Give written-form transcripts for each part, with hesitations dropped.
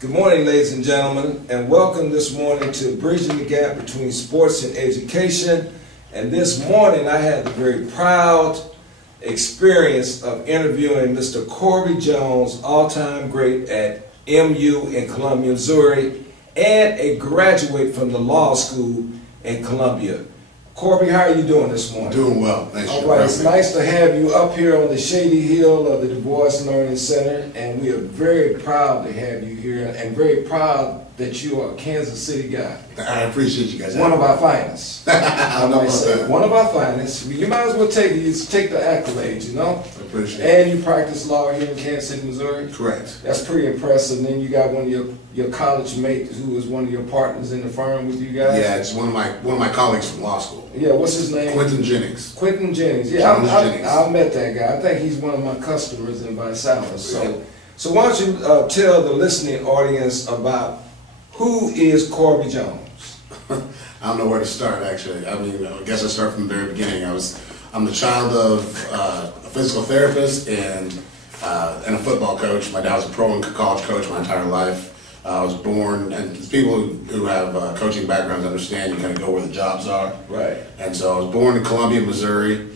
Good morning, ladies and gentlemen, and welcome this morning to Bridging the Gap Between Sports and Education. And this morning I had the very proud experience of interviewing Mr. Corby Jones, all-time great at MU in Columbia, Missouri, and a graduate from the law school in Columbia. Corby, how are you doing this morning? Doing well, thanks. All right, it's nice to have you up here on the shady hill of the Du Bois Learning Center, and we are very proud to have you here, and very proud that you are a Kansas City guy. I appreciate you guys. One of our finest. I know about that. One of our finest. You might as well take the accolades, you know? I appreciate it. And you practice law here in Kansas City, Missouri? Correct. That's pretty impressive. And then you got one of your college mates who is one of your partners in the firm with you guys? Yeah, it's one of my colleagues from law school. Yeah, what's his name? Quentin Jennings. Quentin Jennings. Yeah, I met that guy. I think he's one of my customers in Visalis. So why don't you tell the listening audience about who is Corby Jones? I don't know where to start, actually. I mean, I guess I start from the very beginning. I'm the child of a physical therapist and a football coach. My dad was a pro and college coach my entire life. I was born, and people who have coaching backgrounds understand you kind of go where the jobs are. Right. And so I was born in Columbia, Missouri,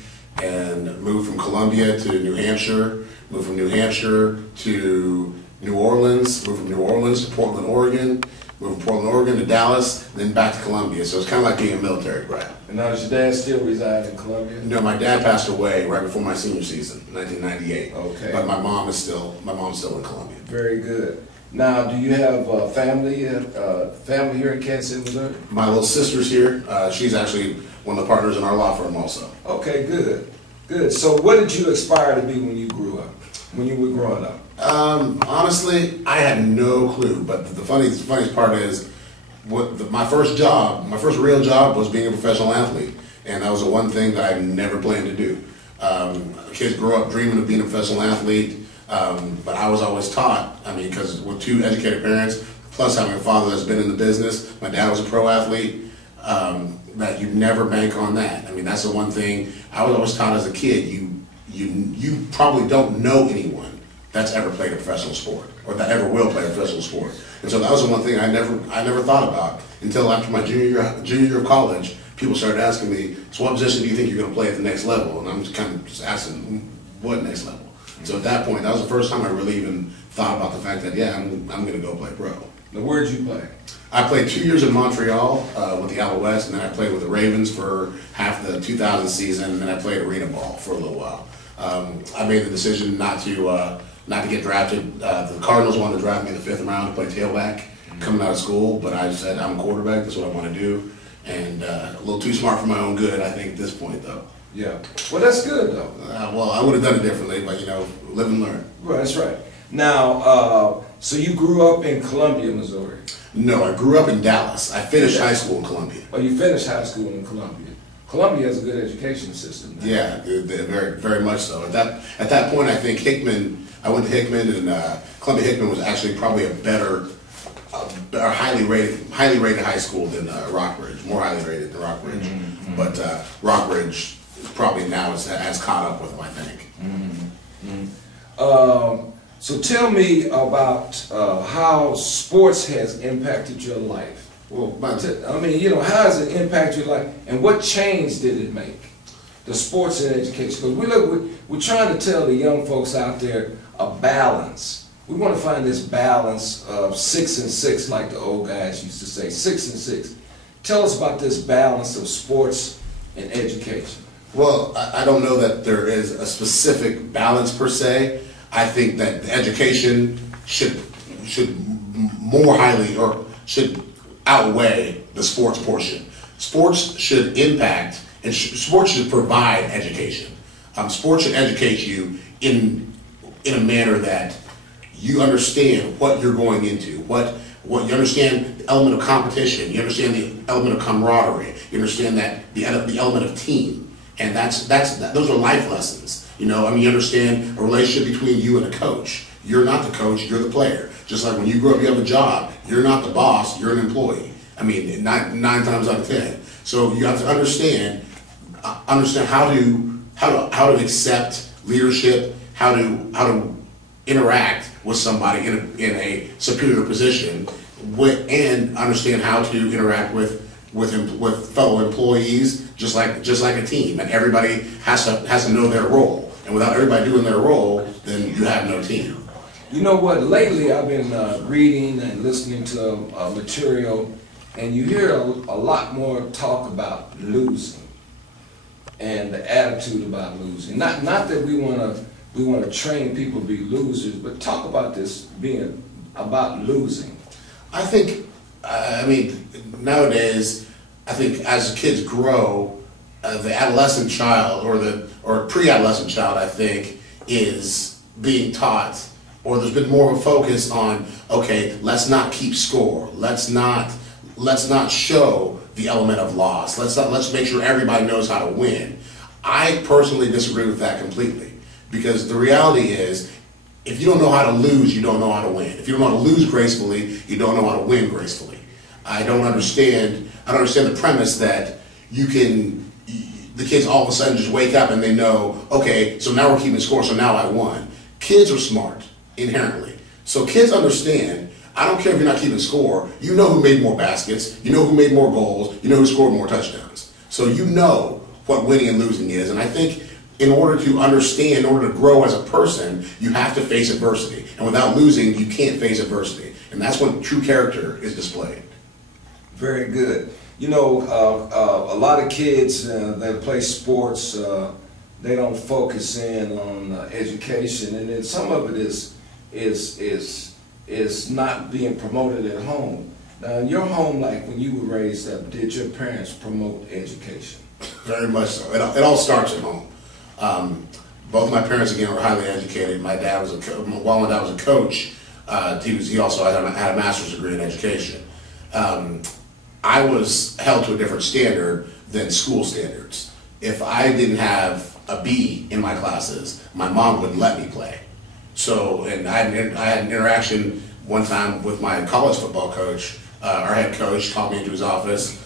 and moved from Columbia to New Hampshire, moved from New Hampshire to New Orleans, moved from New Orleans to Portland, Oregon, moved from Portland, Oregon to Dallas, and then back to Columbia. So it's kind of like being a military brat. And now does your dad still reside in Columbia? No, my dad passed away right before my senior season, 1998. Okay. But my mom's still in Columbia. Very good. Now, do you have family here in Kansas City, Missouri? My little sister's here. She's actually one of the partners in our law firm also. Okay, good. Good. So what did you aspire to be when you grew up, when you were growing up? Honestly, I had no clue. But the funniest part is, my first real job was being a professional athlete. And that was the one thing that I never planned to do. Kids grow up dreaming of being a professional athlete. But I was always taught, because with two educated parents, plus having a father that's been in the business, my dad was a pro athlete, that you never bank on that. That's the one thing I was always taught as a kid. You probably don't know anyone that's ever played a professional sport or that ever will play a professional sport. And so that was the one thing I never thought about until after my junior year of college. People started asking me, so what position do you think you're going to play at the next level? And I'm just asking, what next level? So at that point, that was the first time I really even thought about the fact that, yeah, I'm going to go play pro. Now, where did you play? I played 2 years in Montreal with the Alouettes, and then I played with the Ravens for half the 2000 season, and then I played arena ball for a little while. I made the decision not to get drafted. The Cardinals wanted to draft me in the 5th round to play tailback coming out of school, but I said, I'm a quarterback, that's what I want to do. And a little too smart for my own good, I think, at this point, though. Yeah. Well, that's good, though. Well, I would have done it differently, but, live and learn. Right, that's right. Now, so you grew up in Columbia, Missouri? No, I grew up in Dallas. I finished high school in Columbia. Oh, you finished high school in Columbia. Columbia has a good education system. Now. Yeah, very, very much so. At that point, I think I went to Hickman, and Columbia Hickman was actually probably a better, highly rated high school than Rockbridge, more highly rated than Rockbridge. Mm-hmm. But Rockbridge probably now has caught up with them, I think. Mm-hmm. So tell me about how sports has impacted your life. Well, how has it impacted your life, and what change did it make? The sports and education. Because we're trying to tell the young folks out there a balance. We want to find this balance of 6 and 6, like the old guys used to say, 6 and 6. Tell us about this balance of sports and education. Well, I don't know that there is a specific balance per se. I think that the education should more highly or should outweigh the sports portion. Sports should impact and sports should provide education. Sports should educate you in a manner that you understand what you're going into, what you understand the element of competition, you understand the element of camaraderie, you understand that the element of team. And those are life lessons. You understand a relationship between you and a coach. You're not the coach, you're the player. Just like when you grow up, you have a job. You're not the boss, you're an employee. Nine times out of 10. So you have to understand how to accept leadership, how to interact with somebody in a superior position, and understand how to interact with fellow employees, just like a team. And everybody has to know their role. And without everybody doing their role, then you have no team. You know what? Lately, I've been reading and listening to material, and you hear a lot more talk about losing and the attitude about losing. Not that we want to train people to be losers, but talk about this being about losing. I think, nowadays, I think as kids grow, the adolescent child or pre-adolescent child, I think, is being taught, or there's been more of a focus on, okay, let's not keep score. Let's not show the element of loss. Let's make sure everybody knows how to win. I personally disagree with that completely, because the reality is, if you don't know how to lose, you don't know how to win. If you don't know how to lose gracefully, you don't know how to win gracefully. I don't understand the premise that the kids all of a sudden just wake up and they know, okay, so now we're keeping score, so now I won. Kids are smart, inherently. So kids understand, I don't care if you're not keeping score, you know who made more baskets, you know who made more goals, you know who scored more touchdowns. So you know what winning and losing is. And I think in order to understand, in order to grow as a person, you have to face adversity. And without losing, you can't face adversity. And that's when true character is displayed. Very good. You know, a lot of kids that play sports, they don't focus in on education, and then some of it is not being promoted at home. Now, in your home, like when you were raised up, did your parents promote education? Very much so. It all starts at home. Both my parents, again, were highly educated. My dad was while my dad was a coach, he also had a master's degree in education. I was held to a different standard than school standards. If I didn't have a B in my classes, my mom wouldn't let me play. So, and I had an interaction one time with my college football coach. Our head coach called me into his office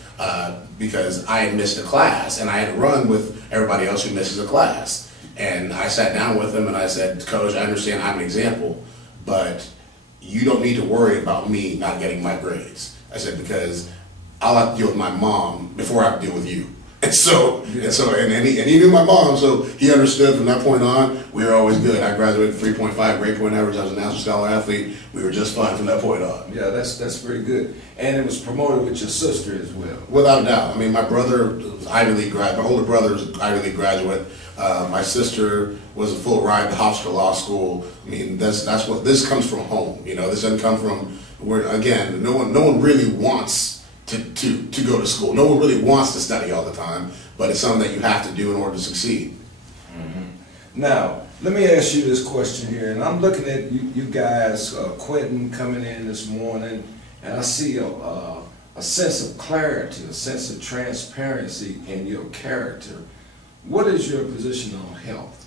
because I had missed a class, and I had to run with everybody else who misses a class. And I sat down with him and I said, Coach, I understand I'm an example, but you don't need to worry about me not getting my grades. I said, because I'll have to deal with my mom before I have to deal with you. And he knew my mom, so he understood from that point on. We were always good. I graduated 3.5, grade point average. I was a national scholar athlete. We were just fine from that point on. Yeah, that's very good. And it was promoted with your sister as well. Without a doubt. I mean, my brother was Ivy League graduate. My older brother was an Ivy League graduate. My sister was a full ride to Hofstra Law School. I mean, that's what this comes from home. You know, this doesn't come from where, again, no one really wants to go to school. No one really wants to study all the time, but it's something that you have to do in order to succeed. Mm-hmm. Now, let me ask you this question here, and I'm looking at you guys, Quentin coming in this morning, and I see a sense of clarity, a sense of transparency in your character. What is your position on health?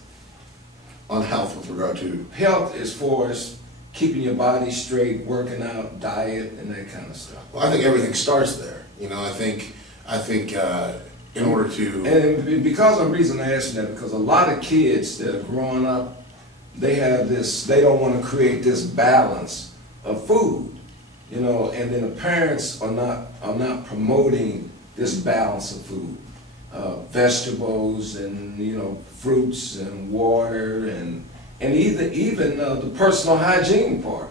On health with regard to? Health as far as keeping your body straight, working out, diet, and that kind of stuff. Well, I think everything starts there. You know, I think in order to... And because the reason I ask that, because a lot of kids that are growing up, they have this, they don't want to create this balance of food, you know, and then the parents are not promoting this balance of food. Vegetables and, you know, fruits and water and even the personal hygiene part,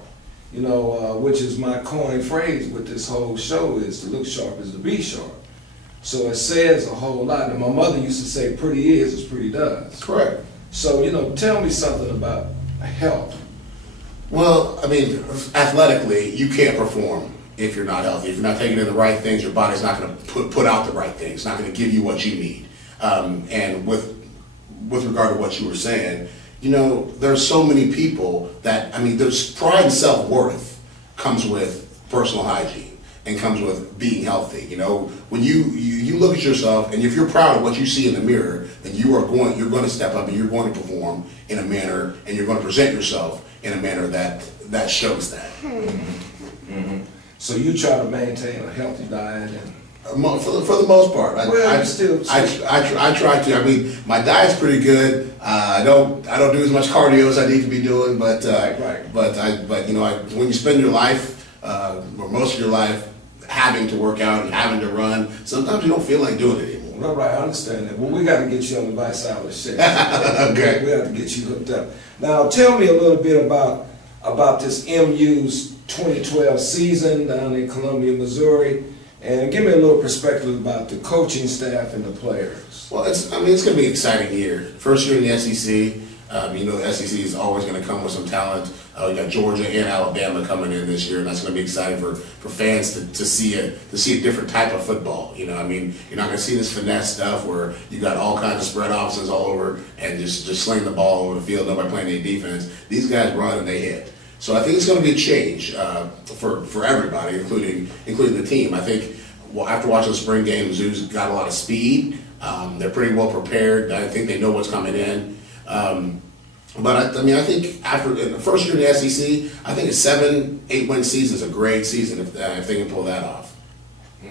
you know, which is my coin phrase with this whole show, is to look sharp is to be sharp. So it says a whole lot. And my mother used to say, pretty is as pretty does. Correct. So, you know, tell me something about health. Well, I mean, athletically, you can't perform if you're not healthy. If you're not taking in the right things, your body's not going to put out the right things. It's not going to give you what you need. And with regard to what you were saying, you know, there's so many people that, I mean, there's pride and self-worth comes with personal hygiene and comes with being healthy. You know, when you look at yourself, and if you're proud of what you see in the mirror, then you're going to step up and you're going to perform in a manner, and you're going to present yourself in a manner that shows that. Mm-hmm. Mm-hmm. So you try to maintain a healthy diet and For the most part, I try to. I mean, my diet's pretty good. I don't do as much cardio as I need to be doing, but when you spend your life, or most of your life, having to work out and having to run, sometimes you don't feel like doing it anymore. Right, I understand that. Well, we got to get you on the Visalis shit. Okay. We have to get you hooked up. Now, tell me a little bit about this MU's 2012 season down in Columbia, Missouri. And give me a little perspective about the coaching staff and the players. Well, it's going to be an exciting year. First year in the SEC. The SEC is always going to come with some talent. You got Georgia and Alabama coming in this year, and that's going to be exciting for fans to see a different type of football. You're not going to see this finesse stuff where you got all kinds of spread offenses all over and just sling the ball over the field, nobody playing any defense. These guys run and they hit. So I think it's going to be a change for everybody, including the team. I think after watching the spring game, Mizzou's got a lot of speed. They're pretty well prepared. I think they know what's coming in. But I think after the first year in the SEC, I think a 7-8 win season is a great season if they can pull that off.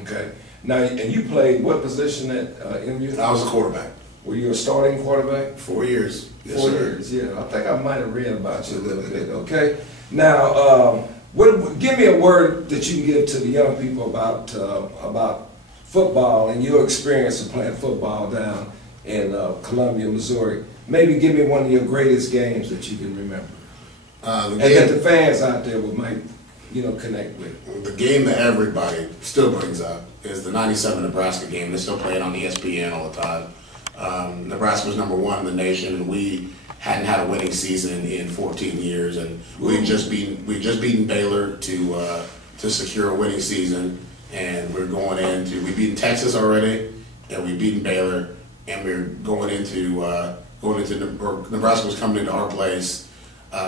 Okay. Now, and you played what position at MU? I was a quarterback. Were you a starting quarterback? 4 years. Yes, 4 years, yeah. I think I might have read about you a little bit. Okay. Now, give me a word that you can give to the young people about football and your experience of playing football down in Columbia, Missouri. Maybe give me one of your greatest games that you can remember, and that the fans out there might connect with. The game that everybody still brings up is the '97 Nebraska game. They still play it on ESPN all the time. Nebraska was #1 in the nation, and we hadn't had a winning season in 14 years, and we just beaten Baylor to secure a winning season, and we've beaten Texas already, and we've beaten Baylor, and we're going into Nebraska was coming into our place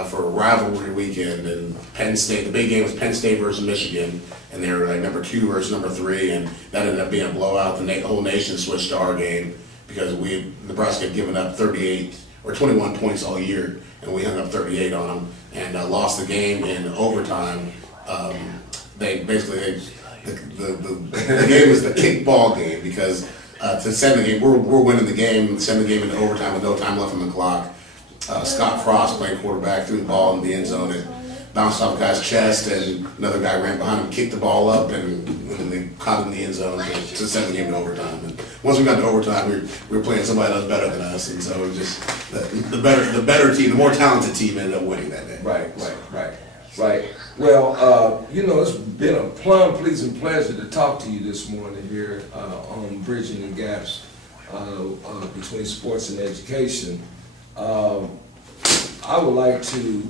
for a rivalry weekend, and Penn State. The big game was Penn State versus Michigan, and they were like #2 versus #3, and that ended up being a blowout. The whole nation switched to our game because Nebraska had given up 38 or 21 points all year, and we hung up 38 on them and lost the game in overtime. The game was the kickball game because to send the game, we're winning the game, send the game into overtime with no time left on the clock. Scott Frost playing quarterback, threw the ball in the end zone and bounced off a guy's chest, and another guy ran behind him, kicked the ball up, and they caught him in the end zone to send the game to overtime. And once we got to overtime, we were playing somebody that was better than us, and so it was just the better team, the more talented team ended up winning that day. Right. Well, it's been a plum pleasing pleasure to talk to you this morning here on Bridging the Gaps between sports and education. I would like to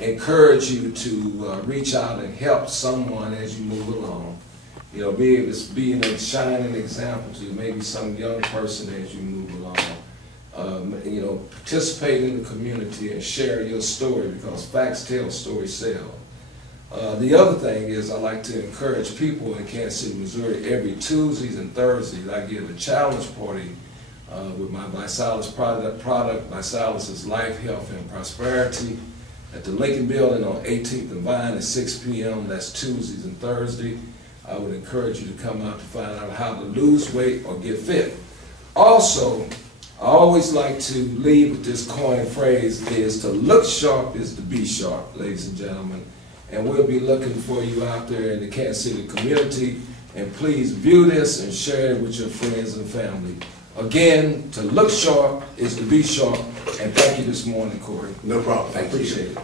encourage you to reach out and help someone as you move along. Be able to be a shining example to maybe some young person as you move along. Participate in the community and share your story, because facts tell, stories sell. The other thing is, I like to encourage people in Kansas City, Missouri, every Tuesdays and Thursdays I give a challenge party with my Visalis product. Visalis is Life, Health, and Prosperity at the Lincoln Building on 18th and Vine at 6 p.m. That's Tuesdays and Thursdays. I would encourage you to come out to find out how to lose weight or get fit. Also, I always like to leave with this coin phrase, is to look sharp is to be sharp, ladies and gentlemen. And we'll be looking for you out there in the Kansas City community. And please view this and share it with your friends and family. Again, to look sharp is to be sharp. And thank you this morning, Corey. No problem. I appreciate it.